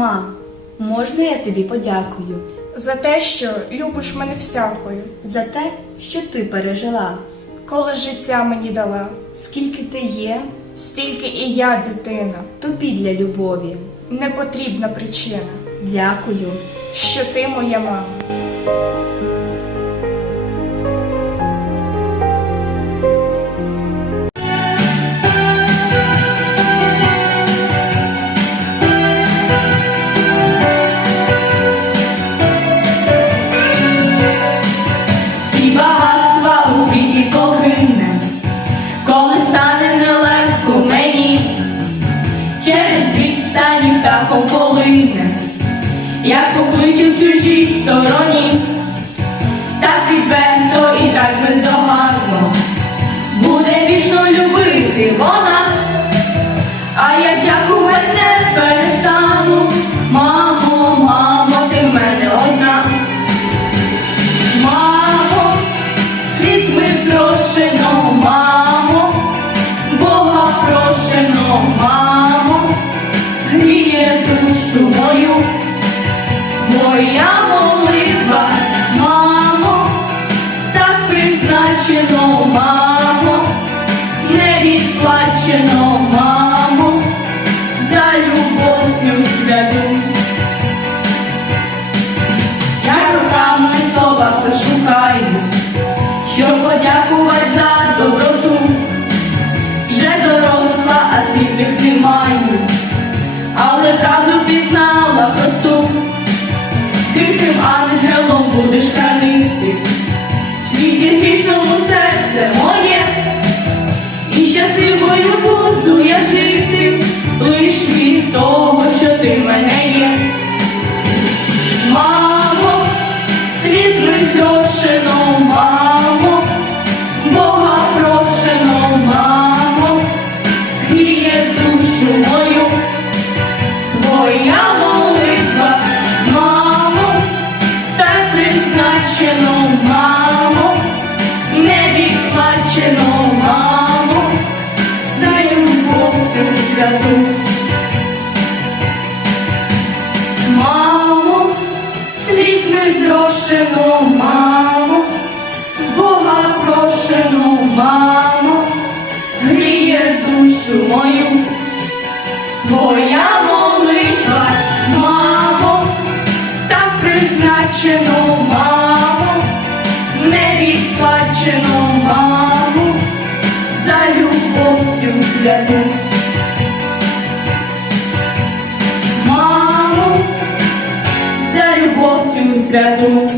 Ма, можна я тобі подякую? За те, що любиш мене всякою, за те, що ти пережила, коли життя мені дала, скільки ти є, стільки і я дитина, тобі для любові. не потрібна причина, Дякую. що ти моя мама. Відстані птахом полине, як покличу в чужій стороні, так відверто і так бездоганно душу мою, моя молитва, але правду пізнала просту. Тихим ангелом будеш хранити, в світі грішному серце моє, і щасливою буду я жити, лиш від того, що ти мене є. Мамо, слізьми зрошено, слізьми зрошено, мамо, Бога прошено, мамо, гріє душу мою, твоя молитва, мамо, так призначено, мамо, не відплачено, мамо, за любов цю святу. Святу.